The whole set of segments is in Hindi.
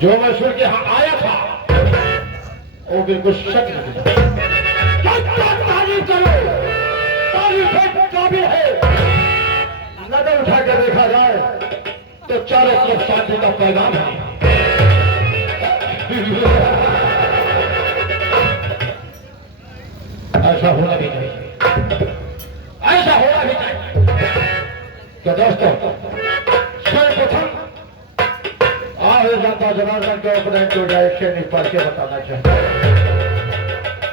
जो मैं सुन के यहाँ आया था वो बिल्कुल शक नहीं। तारीफ करो, तारीफ काबिल है। नजर उठा कर देखा जाए तो चारों तरफ शांति का पैगाम है। ऐसा होना भी चाहिए, ऐसा होना भी चाहिए। तो दोस्तों सर्वप्रथम जनता जनार्दन के ओपोनेंट को डायरेक्शन पढ़ के बताना चाहता हूं।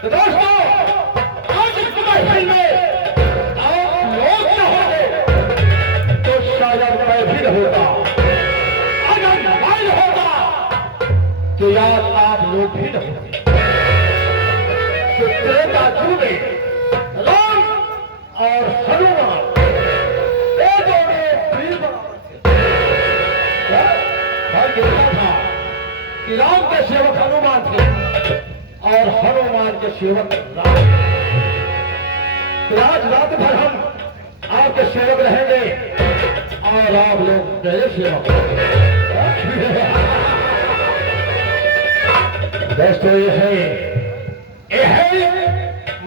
तो दोस्तों आज इस महफिल में आप लोग न होते तो शायद मैं भी न होता, अगर मैं न होता तो यार आप लोग भी न होते। त्रेता युग में राम और हनुमान ये दोनों वीर बराबर थे। कि राम के सेवक हनुमान थे और हनुमान के सेवक राम। तो आज रात भर हम आपके सेवक रहेंगे और आप लोग मेरे सेवक। दोस्तों ये है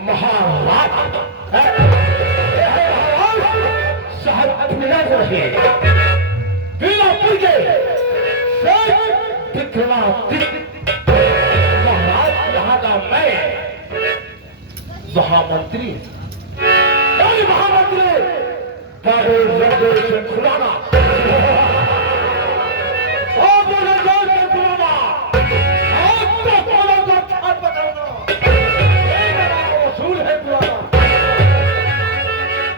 महाराज, साहब बीलापुर के विक्रमादित्य महाराज यहाँ का मैं महामंत्री, महामंत्री से खुलाना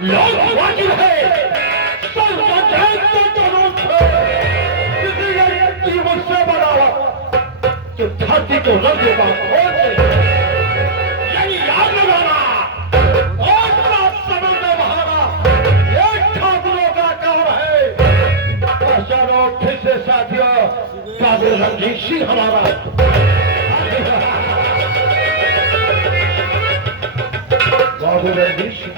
लोग वाजिब है मुझसे बराबर कि धरती को रंग देगा यानी याद लगाना और समझने बहाना एक ठाकुरों का काम है। पहचानो फिर से साथियों, काबिल रणजीत सिंह हमारा। काबिल रणजीत सिंह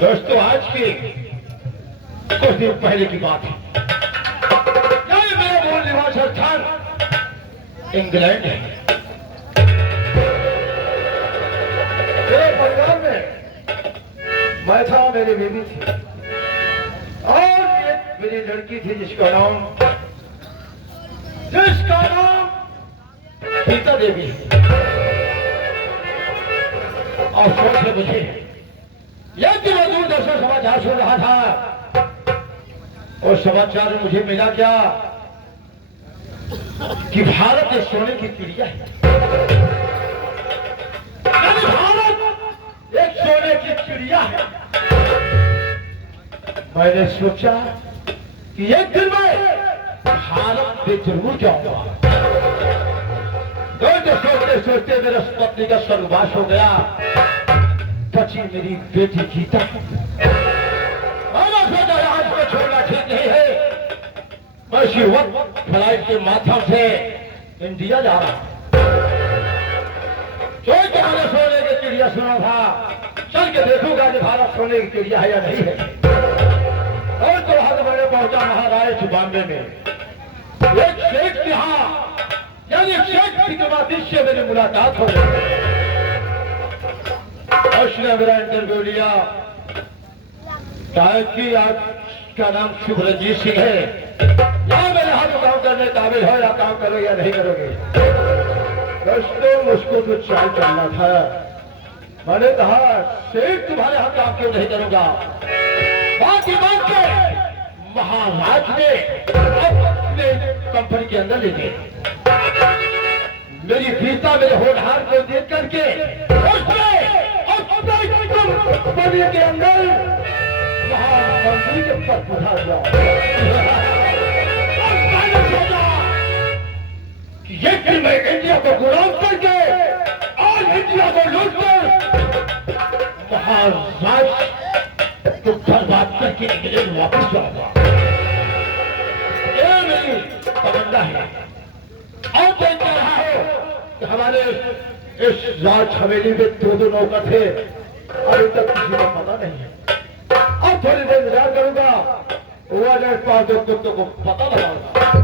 दोस्तों आज की कुछ दिन पहले की बात है। मेरा मूल निवास स्थान इंग्लैंड है। मेरे परिवार में मैं था, मेरी बेबी थी और एक मेरी लड़की थी जिसका नाम सीता देवी है। और सोच मुझे यह कि मैं दूरदर्शन समाचार सुन रहा था और समाचार में मुझे मिला क्या कि भारत एक सोने की चिड़िया है। भारत एक सोने की चिड़िया है। मैंने सोचा कि एक दिन मैं भारत में जरूर जाऊंगा। तो सोचते सोचते मेरे पत्नी का स्वर्गवास हो गया। बची मेरी बेटी गीता। मैंने सोचा आज को छोड़ना ठीक नहीं है। मैं इसी वक्त फ्लाइट के माध्यम से इंडिया जा रहा हूं। जो मैंने सोने की चिड़िया सुना था, चल के देखूंगा कि भारत सोने की चिड़िया है या नहीं है। और तो वहां मैंने पहुंचा महाराज बॉम्बे में एक शेख के यहाँ, यानी शेख विक्रमादित्य से मेरी मुलाकात हो गई। उसने मेरा इंटरव्यू लिया। कहा कि आपका नाम शुभ रणजीत सिंह है, या मेरे हाथ काम करने काबिल हो, या काम करो या नहीं करोगे। दोस्तों मुझको तो चाय चलना था। मैंने कहा शेख तुम्हारे हाथ काम क्यों नहीं करूंगा। बाकी बात के महाराज ने अपने कंपनी के अंदर ले गए। मेरी पीता मेरे होनहार को देख करके कंपनी के अंदर महामंत्री के पद बढ़ा जाओ। ये फिर मैं इंडिया को गुलाम करके और इंडिया को लूट कर महाराज को बर्बाद करके इंग्लैंड वापस जाऊंगा। ये मेरी तमन्ना है। और देख रहा हो कि हमारे इस राज हवेली में दो नौकर थे, अभी तक किसी को पता नहीं है। अब थोड़ी देर इंतजार करूंगा, हुआ जाए पास दोस्तों को पता लगाऊंगा।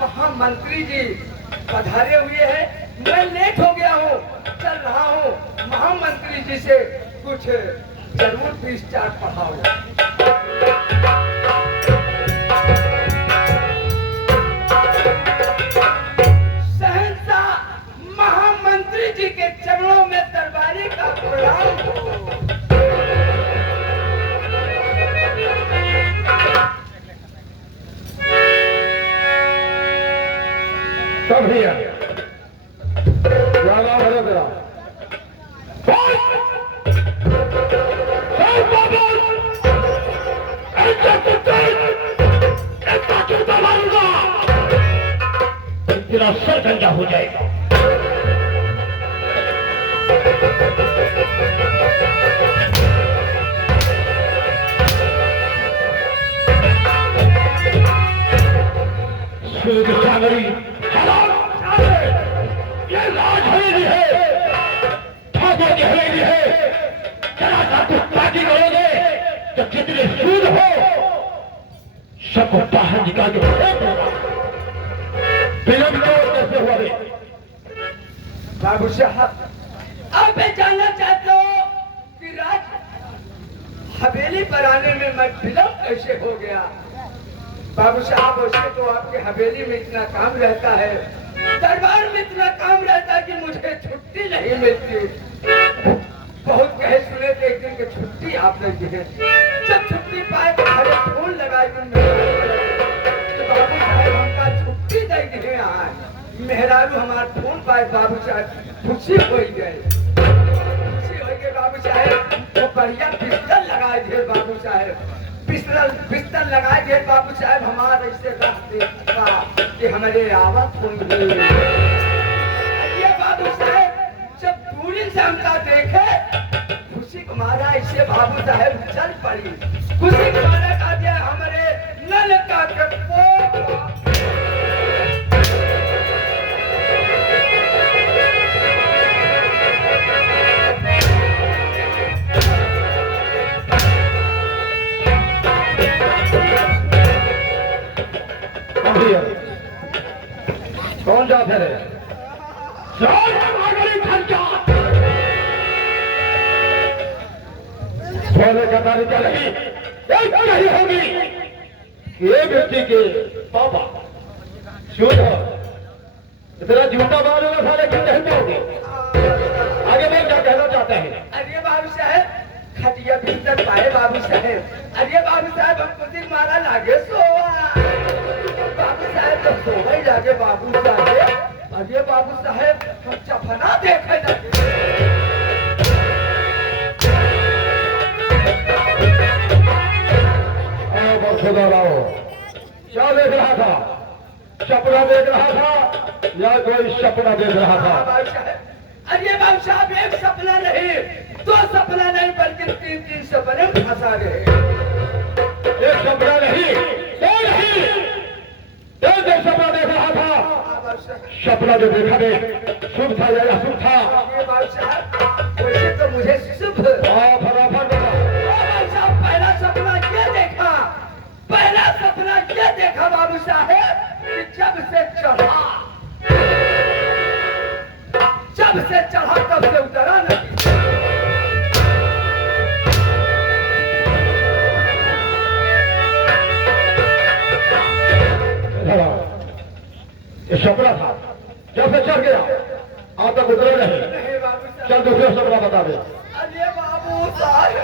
महामंत्री जी पधारे हुए हैं, मैं लेट हो गया हूँ, चल रहा हूँ। महामंत्री जी से कुछ जरूर 20 चार्ट पढ़ाओ। शहंशाह महामंत्री जी के चरणों में दरबारी का प्रणाम हो। सब भैया ज्यादा हो तेरा तेरा सर गंजा हो जाएगा। सूद सागरी ये राज हवेली है, ठाकुर की हवेली है। जरा सा कुछ पार्टी करोगे तो जितने सूद हो सबको बाहर निकाल के फिल्म कैसे हुआ रे? बाबू साहब, आप मैं जानना चाहते हो कि राज हवेली पर आने में मैं फिल्म कैसे हो गया? बाबू साहब, वैसे तो आपके हवेली में इतना काम रहता है, दरबार में इतना काम रहता है कि मुझे छुट्टी नहीं मिलती। बहुत कहे सुने थे एक दिन की छुट्टी आप नहीं दी। जब छुट्टी पाए तो हरे फूल लगाए तो बाबू साहब हमका छुट्टी दे दिए। मेहरारू हमारा फोन पाए बाबू साहब खुशी हो गए, खुशी हो गए। बाबू साहब वो बढ़िया पिस्टल लगाए थे। बाबू साहब पिस्टल लगाए थे। बाबू साहब हमारे ऐसे रास्ते कि हमारे आवत होंगे। ये बाबू साहब जब दूरी से हमका देखे खुशी को मारा ऐसे बाबू साहब चल पड़ी। खुशी को मारा का दिया हमारे नल का कौन जा फिर सोने का तारीखा नहीं होगी। ये व्यक्ति के पापा शुद्ध इतना झूठा मालूम सारे क्यों नहीं पाओगे? आगे बढ़ क्या कहना चाहते हैं? अरे बाबू साहब खटिया भीतर पाए। बाबू साहब अरे बाबू साहब हमको दिन मारा लागे सोवा। बाबू साहब जब सोवा ही लागे बाबू साहब, अरे बाबू साहब हम चफना देखे जाते। क्या देख रहा था? सपना देख रहा था या कोई सपना देख रहा था? अरे बाबू साहब एक सपना नहीं, दो सपना नहीं बल्कि 3-3 सपने फंसा रहे। एक सपना नहीं, दो नहीं, दो सपना देख रहा था। सपना जो देखा दे शुभ था या अशुभ था? बाबू साहब वैसे तो मुझे शुभ। पहला सपना क्या देखा? पहला सपना क्या देखा बाबू साहब कि जब से चढ़ा तब से उतरा नहीं। ये सपना था, जब से चढ़ गया आज तक उतरे नहीं। चल दूसरा सपना बता दे। अरे बाबू साहब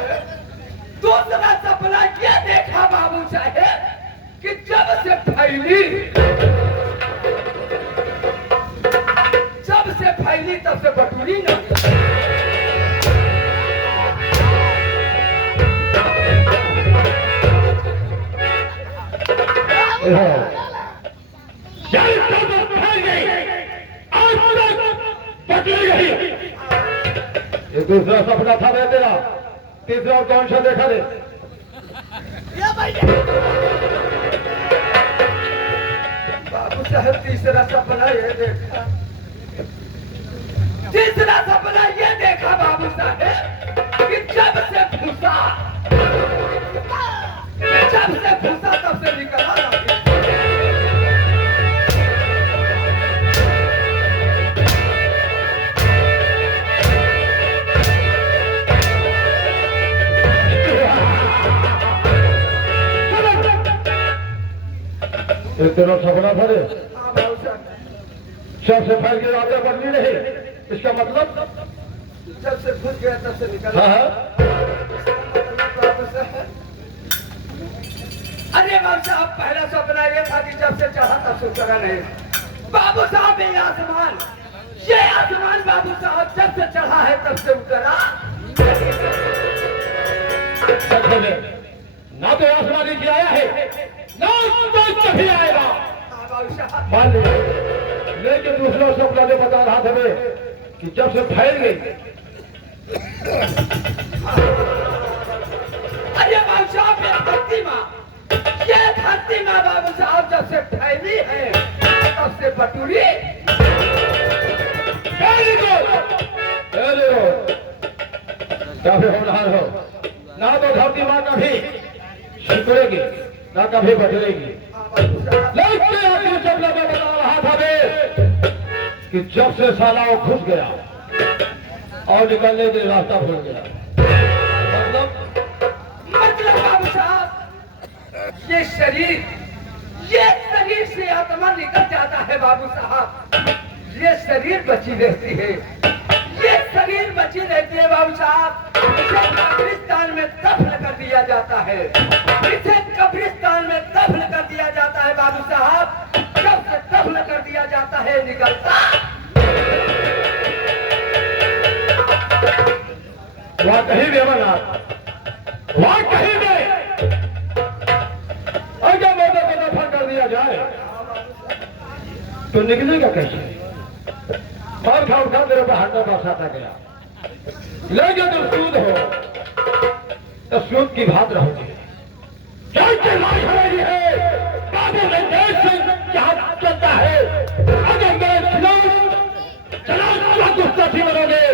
दूसरा सपना क्या देखा बाबू साहब कि जब से फैली तब से बटूरी न। ये दूसरा सपना था रे तेरा, तीसरा और कौन सा देखा रे? बाबू साहब तीसरा सपना ये देखा, तीसरा सपना ये देखा बाबू साहब कि जब से भूसा तब से निकला ना। ये तेरा सपना था रे? हाँ बाबू साहब, सबसे फैल के आगे बढ़नी नहीं, इसका मतलब? जब से घुस गया तब से निकला। हाँ बाबू साहब, अरे बाबू साहब पहला सपना ये था कि जब से चढ़ा तब से उतरा नहीं। बाबू साहब ये आसमान बाबू साहब जब से चढ़ा है तब से उतरा। ना तो आसमानी की आया है, ना तो कभी आएगा। हाँ बाबू साहब, मान लिया, लेकिन दूसरा सपना जो बता रहा था मैं कि जब से फैल गई। अरे बाबू साहब ये धरती माँ बाबू साहब जब से फैली है तब से बटूरी। काफी होनहार हो, ना तो धरती माँ कभी सिकुड़ेगी ना कभी बदलेगी। लेकिन आखिर सपना में बता रहा था मैं कि जब से साला वो घुस गया और निकलने के लिए रास्ता भूल गया। मतलब बाबू साहब ये शरीर से आत्मा निकल जाता है बाबू साहब, ये शरीर बची रहती है, ये शरीर बची रहती है बाबू साहब। इसे कब्रिस्तान में दफन कर दिया जाता है, इसे कब्रिस्तान में दफन कर दिया जाता है बाबू साहब। जब से दफन कर दिया जाता है निकलता वहां कहीं भी अमरनाथ, वहां कहीं भी अगर मौका को दफन कर दिया जाए तो निकलेगा कैसे? और खा उठा मेरे को हंडा बरसाता गया, लेकिन तो सूद हो तो सूद की बात रहोगी। क्या है बाबू में देश से क्या चलता है? अगर मेरे खिलाफ चला गुस्ताखी बनोगे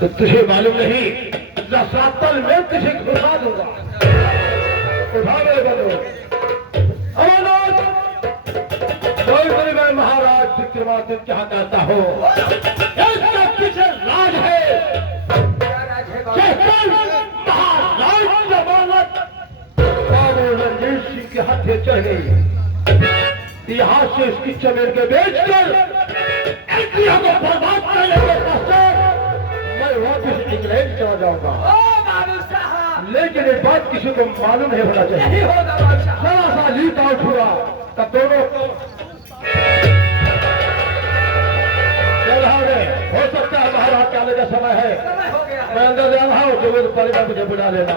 तो तुझे मालूम नहीं रसातल में तुझे घुसा दूंगा। उठावे बनो मैं महाराज विक्रमादित्य क्या कहता हो, इसका पीछे राज है। महाराज जमानत बाबू रणजीत सिंह के हाथे चढ़ गई। यहाँ से इसकी जमीन के बेचकर इंडिया को बर्बाद करने के पश्चात मैं वापस इंग्लैंड चला जाऊंगा। बाबू साहब, लेकिन ये बात किसी को मालूम नहीं होना चाहिए। नहीं होगा बाबू साहब। जरा सा लीक आउट हुआ तब दोनों हो सकता है महाराज आने का समय है। समय हो गया है। मैं अंदर जा रहा हूँ, जो परिवार मुझे बुला लेना।